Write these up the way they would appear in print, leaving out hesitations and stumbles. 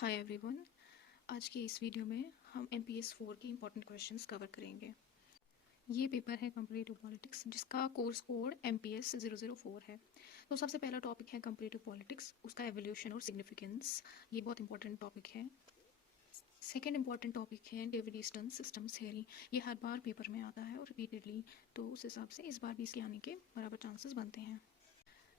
Hi everyone. आज की इस वीडियो में हम MPS 4 के इम्पॉर्टेंट क्वेश्चंस कवर करेंगे। ये पेपर है कंपैरेटिव पॉलिटिक्स जिसका कोर्स कोड MPS 004 है। तो सबसे पहला टॉपिक है कंपैरेटिव पॉलिटिक्स, उसका एवोल्यूशन और सिग्निफिकेंस। ये बहुत इंपॉर्टेंट टॉपिक है। सेकेंड इंपॉर्टेंट टॉपिक है डेविड ईस्टर्न सिस्टम्स थ्योरी। ये हर बार पेपर में आता है और रिपीटेडली, तो उस हिसाब से इस बार भी इसके आने के बराबर चांसेस बनते हैं।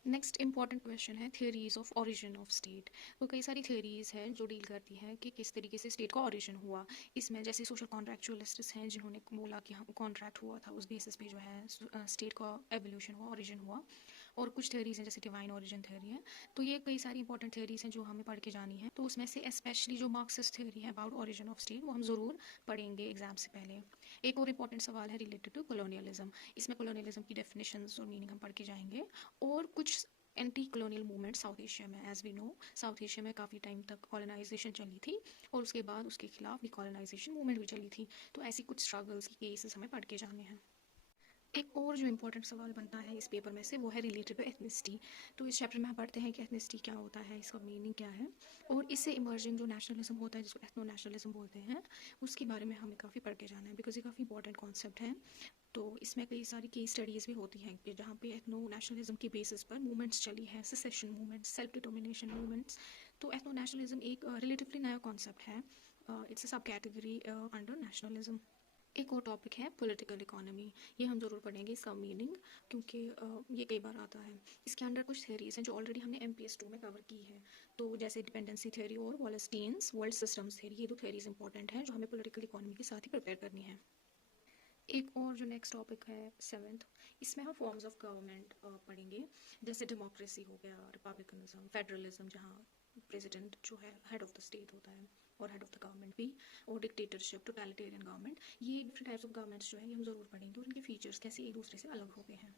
नेक्स्ट इंपॉर्टेंट क्वेश्चन है theories of origin of state. तो कई सारी थियोरीज हैं जो डील करती है कि किस तरीके से स्टेट का ओरिजिन हुआ। इसमें जैसे सोशल कॉन्ट्रैक्चुअलिस्ट्स हैं जिन्होंने बोला कि हम कॉन्ट्रैक्ट हुआ था, उस बेसिस पे जो है स्टेट का एवोल्यूशन हुआ, ओरिजिन हुआ। और कुछ थियोरीज हैं जैसे डिवाइन ओरिजिन थियोरी है। तो ये कई सारी इंपॉर्टेंट थियोरीज हैं जो हमें पढ़ के जानी है। तो उसमें से स्पेशली जो मार्क्सिस्ट थियोरी है अबाउट ओरिजिन ऑफ स्टेट वो हम ज़रूर पढ़ेंगे एग्जाम से पहले। एक और इंपॉर्टेंट सवाल है रिलेटेड टू कॉलोनियलिज्म। इसमें कॉलोनियलिज्म की डेफिनेशंस और मीनिंग हम पढ़ के जाएंगे। और कुछ anti colonial movement South Asia में, as we know South Asia में काफ़ी टाइम तक कॉलोनाइजेशन चली थी और उसके बाद उसके खिलाफ डिकॉलोनाइजेशन मूवमेंट भी चली थी। तो ऐसी कुछ स्ट्रगल्स की केसेस हमें पढ़ के जाने हैं। एक और जो इंपॉर्टेंट सवाल बनता है इस पेपर में से वो है रिलेटेड टू एथनिसिटी। तो इस चैप्टर में हम पढ़ते हैं कि एथनिसिटी क्या होता है, इसका मीनिंग क्या है, और इससे इमर्जिंग जो नेशनलिज्म होता है जिसको एथनो नेशनलिज्म बोलते हैं उसके बारे में हमें काफ़ी पढ़ के जाना है, बिकॉज ये काफ़ी इंपॉर्टेंट कॉन्सेप्ट है। तो इसमें कई सारी केस स्टडीज़ भी होती हैं कि जहाँ पे एथनो नेशनलिज्म की बेसिस पर मूवमेंट्स चली हैं, cessation movements, self determination movements. तो एथनो नेशनलिज्म एक रिलेटिवली नया कॉन्सेप्ट है। इट्स अ सब कैटेगरी अंडर नेशनलिज्म। एक और टॉपिक है पॉलिटिकल इकोनॉमी। ये हम ज़रूर पढ़ेंगे इसका मीनिंग, क्योंकि ये कई बार आता है। इसके अंडर कुछ थेरीज हैं जो ऑलरेडी हमने MPS 2 में कवर की है। तो जैसे डिपेंडेंसी थ्योरी और वॉलस्टीन्स वर्ल्ड सिस्टम्स थ्योरी, ये दो थेरीज इंपॉर्टेंट हैं जो हमें पॉलिटिकल इकोनॉमी के साथ ही प्रिपेयर करनी है। एक और जो नेक्स्ट टॉपिक है सेवेंथ, इसमें हम फॉर्म्स ऑफ गवर्नमेंट पढ़ेंगे। जैसे डेमोक्रेसी हो गया, रिपब्लिकनिज्म, फेडरलिज्म जहाँ प्रेसिडेंट जो है हेड ऑफ द स्टेट होता है और हेड ऑफ द गवर्नमेंट भी, और डिक्टेटरशिप, टोटलिटेरियन गवर्नमेंट। ये डिफरेंट टाइप्स ऑफ गवर्नमेंट्स जो है ये हम ज़रूर पढ़ेंगे और इनके फीचर्स कैसे एक दूसरे से अलग हो गए हैं।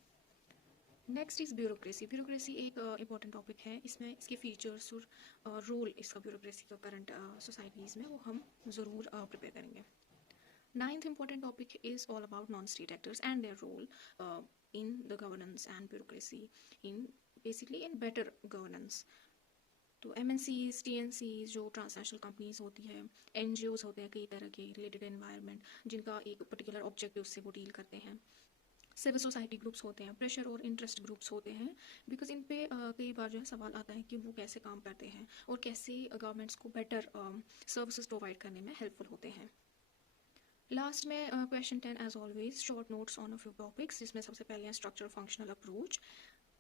Next is bureaucracy. ब्यूरोक्रेसी एक इंपॉर्टेंट टॉपिक है। इसमें इसके फीचर्स और रोल इसका ब्यूरोक्रेसी का करंट सोसाइटीज़ में वो हम ज़रूर प्रिपेयर करेंगे। Ninth important topic is all about non-state actors and their role in the governance and bureaucracy, in basically in better governance. तो MNCs, TNCs जो ट्रांसनेशनल कंपनीज होती है, NGOs होते हैं कई तरह के रिलेटेड एनवायरनमेंट जिनका एक पर्टिकुलर ऑब्जेक्टिव से वो डील करते हैं, सिविल सोसाइटी ग्रुप्स होते हैं, प्रेशर और इंटरेस्ट ग्रुप्स होते हैं। बिकॉज इन पे कई बार जो है सवाल आता है कि वो कैसे काम करते हैं और कैसे गवर्नमेंट्स को बेटर सर्विसेज प्रोवाइड करने में हेल्पफुल होते हैं। लास्ट में question 10 as always short notes on a few topics, जिसमें सबसे पहले है स्ट्रक्चर फंक्शनल अप्रोच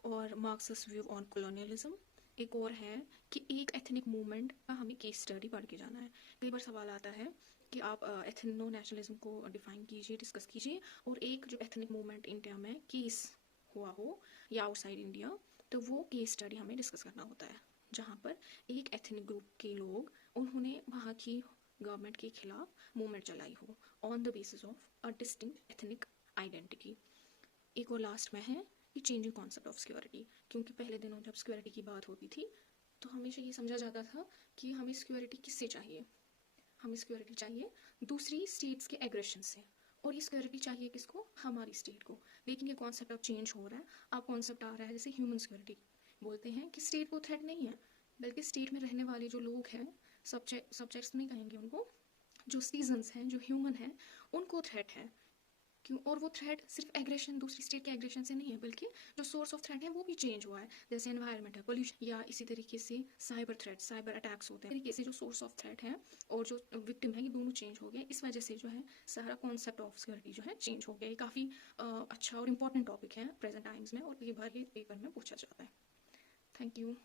और मार्क्सिस्ट व्यू ऑन कॉलोनियलिज्म। एक और है कि एक एथनिक मूवमेंट का हमें केस स्टडी पढ़ के जाना है। कई बार सवाल आता है कि आप एथनो नेशनलिज्म को डिफाइन कीजिए, डिस्कस कीजिए, और एक जो एथनिक मूवमेंट इंडिया में केस हुआ हो या आउटसाइड इंडिया, तो वो केस स्टडी हमें डिस्कस करना होता है, जहाँ पर एक एथनिक ग्रुप के लोग उन्होंने वहाँ की गवर्नमेंट के खिलाफ मूवमेंट चलाई हो on the basis of a distinct ethnic identity. एक और लास्ट में है कि चेंजिंग कॉन्सेप्ट ऑफ सिक्योरिटी, क्योंकि पहले दिनों जब सिक्योरिटी की बात होती थी तो हमेशा ये समझा जाता था कि हमें सिक्योरिटी किससे चाहिए, हमें सिक्योरिटी चाहिए दूसरी स्टेट्स के एग्रेशन से, और ये सिक्योरिटी चाहिए किसको, हमारी स्टेट को। लेकिन ये कॉन्सेप्ट अब चेंज हो रहा है। अब कॉन्सेप्ट आ रहा है जैसे ह्यूमन सिक्योरिटी। बोलते हैं कि स्टेट को थ्रेट नहीं है, बल्कि स्टेट में रहने वाले जो लोग हैं, सब्जेक्ट्स नहीं कहेंगे उनको, जो सिटीजन्स हैं, जो ह्यूमन हैं, उनको थ्रेट है। क्यों? और वो थ्रेट सिर्फ एग्रेशन, दूसरी स्टेट के एग्रेशन से नहीं है, बल्कि जो सोर्स ऑफ थ्रेट है वो भी चेंज हुआ है। जैसे एनवायरनमेंट है, पोल्यूशन, या इसी तरीके से साइबर थ्रेट, साइबर अटैक्स होते हैं। तरीके से जो सोर्स ऑफ थ्रेट है और जो विक्टिम है, ये दोनों चेंज हो गए। इस वजह से जो है सारा कॉन्सेप्ट ऑफ सिक्योरिटी जो है चेंज हो गया। ये काफ़ी अच्छा और इम्पॉर्टेंट टॉपिक है प्रेजेंट टाइम्स में, और कई बार ये पेपर में पूछा जाता है। Thank you.